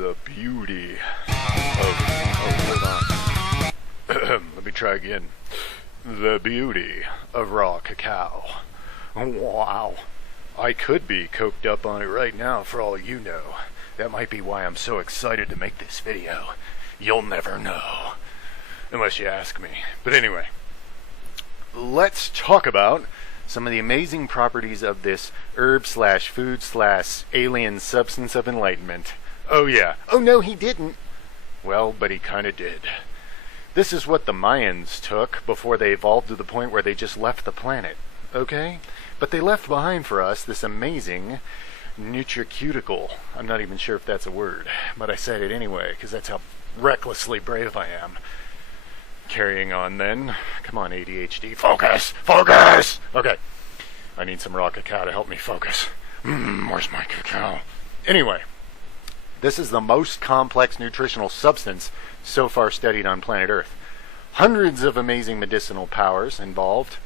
The beauty of... Oh, hold on. Let me try again. The beauty of raw cacao. Wow. I could be coked up on it right now for all you know. That might be why I'm so excited to make this video. You'll never know. Unless you ask me. But anyway. Let's talk about some of the amazing properties of this herb/food/alien substance of enlightenment. Oh yeah. Oh no, he didn't. Well, but he kinda did. This is what the Mayans took before they evolved to the point where they just left the planet. Okay? But they left behind for us this amazing nutracuticle. I'm not even sure if that's a word, but I said it anyway, because that's how recklessly brave I am. Carrying on then. Come on, ADHD. Focus! Focus! Okay. I need some raw cacao to help me focus. Where's my cacao? Anyway. This is the most complex nutritional substance so far studied on planet Earth. Hundreds of amazing medicinal powers involved.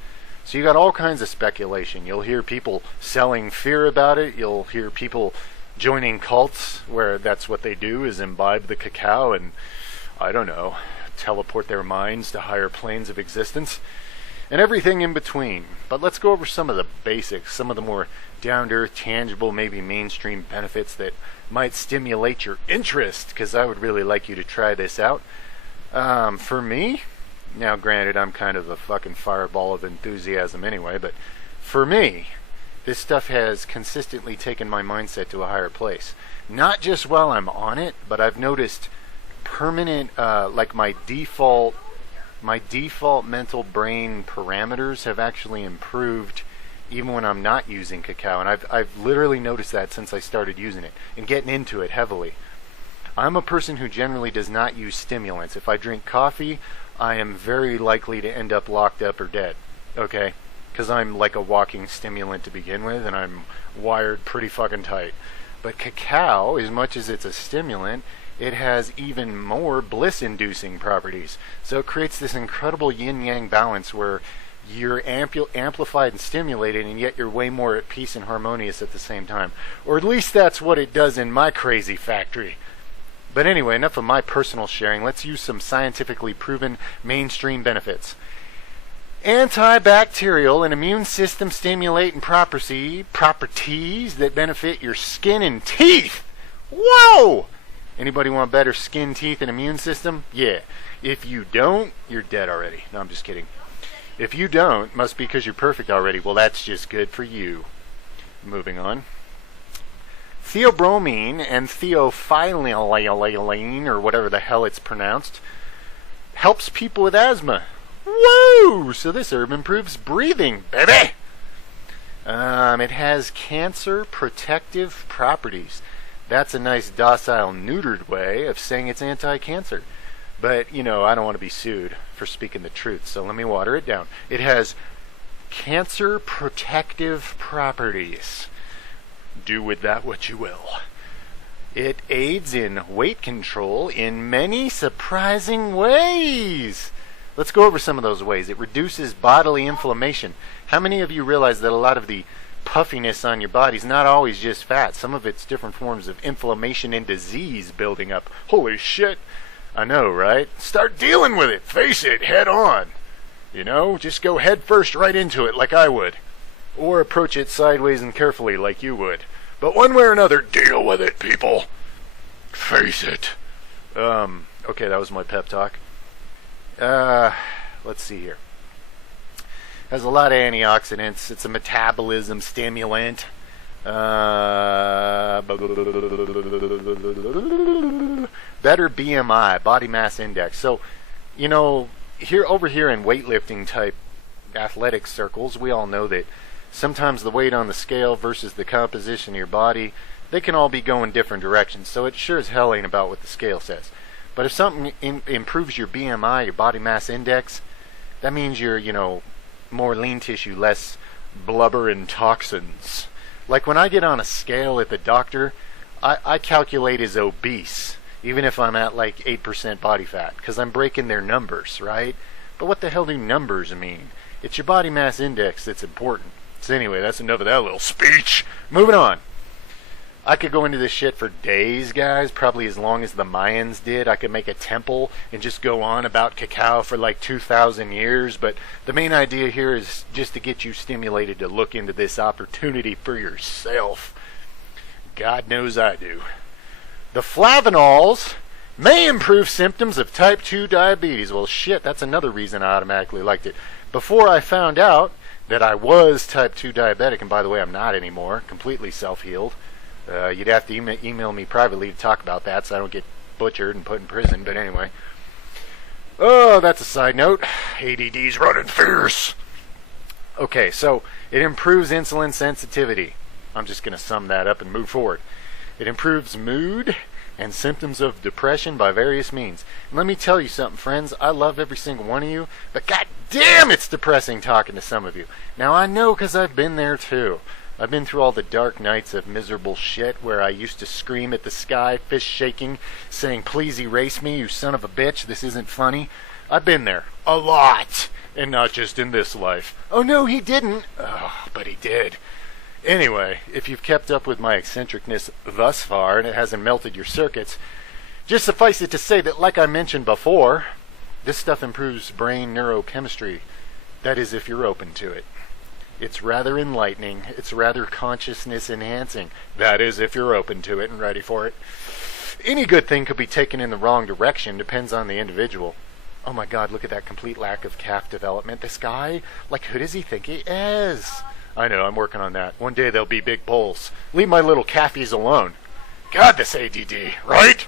So you got all kinds of speculation. You'll hear people selling fear about it. You'll hear people joining cults where that's what they do is imbibe the cacao and, I don't know, teleport their minds to higher planes of existence. And everything in between. But let's go over some of the basics, some of the more down-to-earth, tangible, maybe mainstream benefits that might stimulate your interest, because I would really like you to try this out. For me, now granted I'm kind of a fucking fireball of enthusiasm anyway, but for me, this stuff has consistently taken my mindset to a higher place. Not just while I'm on it, but I've noticed permanent, like my default mental brain parameters have actually improved even when I'm not using cacao, and I've literally noticed that since I started using it and getting into it heavily. I'm a person who generally does not use stimulants. If I drink coffee, I am very likely to end up locked up or dead, okay? Because I'm like a walking stimulant to begin with, and I'm wired pretty fucking tight. But cacao, as much as it's a stimulant, it has even more bliss-inducing properties. So it creates this incredible yin-yang balance where you're amplified and stimulated, and yet you're way more at peace and harmonious at the same time. Or at least that's what it does in my crazy factory. But anyway, enough of my personal sharing. Let's use some scientifically proven mainstream benefits. Antibacterial and immune system stimulating properties that benefit your skin and teeth. Whoa! Anybody want better skin, teeth, and immune system? Yeah. If you don't, you're dead already. No, I'm just kidding. If you don't, must be because you're perfect already. Well, that's just good for you. Moving on. Theobromine and theophylline, or whatever the hell it's pronounced, helps people with asthma. Whoa! So this herb improves breathing, baby! It has cancer protective properties. That's a nice docile, neutered way of saying it's anti-cancer. But, you know, I don't want to be sued for speaking the truth, so let me water it down. It has cancer protective properties. Do with that what you will. It aids in weight control in many surprising ways. Let's go over some of those ways. It reduces bodily inflammation. How many of you realize that a lot of the puffiness on your body is not always just fat? Some of it's different forms of inflammation and disease building up. Holy shit. I know, right? Start dealing with it. Face it head on. You know, just go head first right into it like I would. Or approach it sideways and carefully like you would. But one way or another, deal with it, people. Face it. Okay, that was my pep talk. Let's see here. Has a lot of antioxidants. It's a metabolism stimulant. Better BMI, body mass index. So, you know, over here in weightlifting type athletic circles, we all know that sometimes the weight on the scale versus the composition of your body, they can all be going different directions. So it sure as hell ain't about what the scale says. But if something improves your BMI, your body mass index, that means you're, you know, more lean tissue, less blubber and toxins. Like when I get on a scale at the doctor, I calculate as obese, even if I'm at like 8% body fat, because I'm breaking their numbers, right? But what the hell do numbers mean? It's your body mass index that's important. So anyway, that's enough of that little speech. Moving on. I could go into this shit for days, guys, probably as long as the Mayans did. I could make a temple and just go on about cacao for like 2,000 years, but the main idea here is just to get you stimulated to look into this opportunity for yourself. God knows I do. The flavanols may improve symptoms of type 2 diabetes. Well, shit, that's another reason I automatically liked it. Before I found out that I was type 2 diabetic, and by the way, I'm not anymore, completely self-healed. You'd have to email me privately to talk about that so I don't get butchered and put in prison, but anyway. Oh, that's a side note. ADD's running fierce. Okay, so it improves insulin sensitivity. I'm just going to sum that up and move forward. It improves mood and symptoms of depression by various means. And let me tell you something, friends. I love every single one of you, but god damn, it's depressing talking to some of you. Now, I know because I've been there too. I've been through all the dark nights of miserable shit where I used to scream at the sky, fist shaking, saying, please erase me, you son of a bitch, this isn't funny. I've been there. A lot. And not just in this life. Oh no, he didn't. Oh, but he did. Anyway, if you've kept up with my eccentricness thus far and it hasn't melted your circuits, just suffice it to say that, like I mentioned before, this stuff improves brain neurochemistry. That is, if you're open to it. It's rather enlightening. It's rather consciousness enhancing. That is, if you're open to it and ready for it. Any good thing could be taken in the wrong direction. Depends on the individual. Oh my god, look at that complete lack of calf development. This guy, like, who does he think he is? I know, I'm working on that. One day there'll be big bulls. Leave my little calfies alone. God, this ADD, right?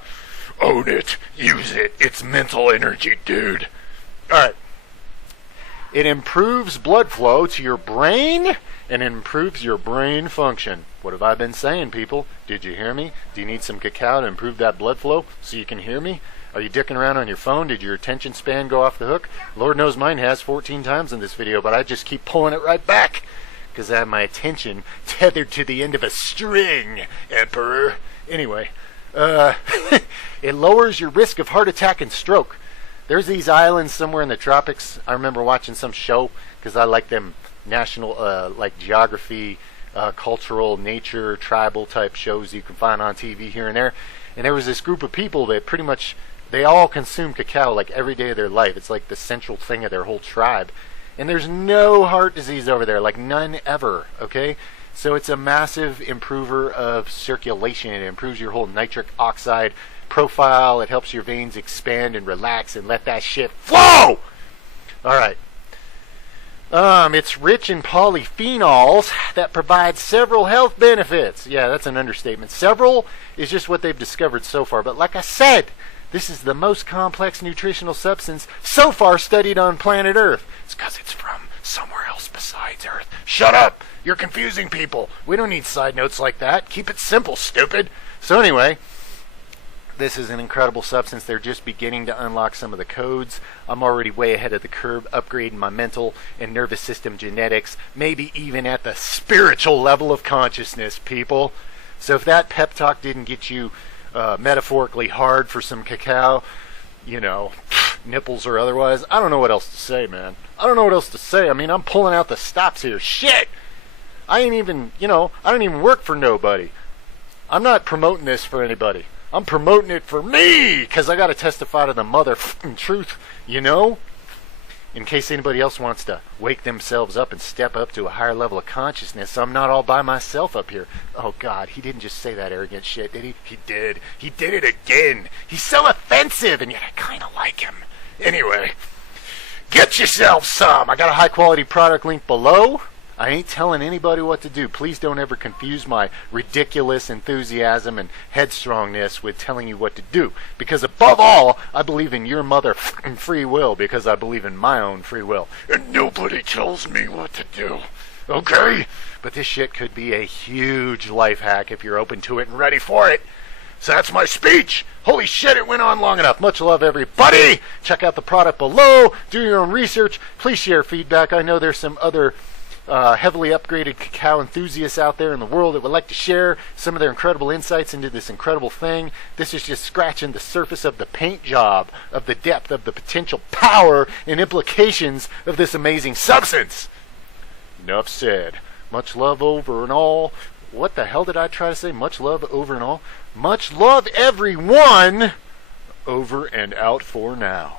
Own it. Use it. It's mental energy, dude. Alright. It improves blood flow to your brain and improves your brain function. What have I been saying, people? Did you hear me? Do you need some cacao to improve that blood flow so you can hear me? Are you dicking around on your phone? Did your attention span go off the hook? Lord knows mine has 14 times in this video, but I just keep pulling it right back because I have my attention tethered to the end of a string, Emperor. Anyway, it lowers your risk of heart attack and stroke. There's these islands somewhere in the tropics. I remember watching some show because I like them national, like geography, cultural, nature, tribal type shows you can find on TV here and there. And there was this group of people that pretty much, they all consume cacao like every day of their life. It's like the central thing of their whole tribe. And there's no heart disease over there, like none ever, okay? So it's a massive improver of circulation. It improves your whole nitric oxide profile. It helps your veins expand and relax and let that shit flow. All right. It's rich in polyphenols that provide several health benefits. Yeah, that's an understatement. Several is just what they've discovered so far. But like I said, this is the most complex nutritional substance so far studied on planet Earth. It's because it's from somewhere else besides Earth. Shut up! You're confusing people. We don't need side notes like that. Keep it simple, stupid. So anyway, this is an incredible substance. They're just beginning to unlock some of the codes. I'm already way ahead of the curve, upgrading my mental and nervous system genetics, maybe even at the spiritual level of consciousness, people. So if that pep talk didn't get you metaphorically hard for some cacao, you know, nipples or otherwise, I don't know what else to say, man. I don't know what else to say. I mean, I'm pulling out the stops here. Shit! I ain't even, you know, I don't even work for nobody. I'm not promoting this for anybody. I'm promoting it for me, because I got to testify to the motherfucking truth, you know? In case anybody else wants to wake themselves up and step up to a higher level of consciousness, I'm not all by myself up here. Oh, God, he didn't just say that arrogant shit, did he? He did. He did it again. He's so offensive, and yet I kind of like him. Anyway, get yourself some. I got a high-quality product link below. I ain't telling anybody what to do. Please don't ever confuse my ridiculous enthusiasm and headstrongness with telling you what to do. Because above all, I believe in your motherfucking free will because I believe in my own free will. And nobody tells me what to do. Okay? But this shit could be a huge life hack if you're open to it and ready for it. So that's my speech. Holy shit, it went on long enough. Much love, everybody. Check out the product below. Do your own research. Please share feedback. I know there's some other heavily upgraded cacao enthusiasts out there in the world that would like to share some of their incredible insights into this incredible thing. This is just scratching the surface of the paint job of the depth of the potential power and implications of this amazing substance. Enough said. Much love over and all. What the hell did I try to say? Much love over and all. Much love, everyone! Over and out for now.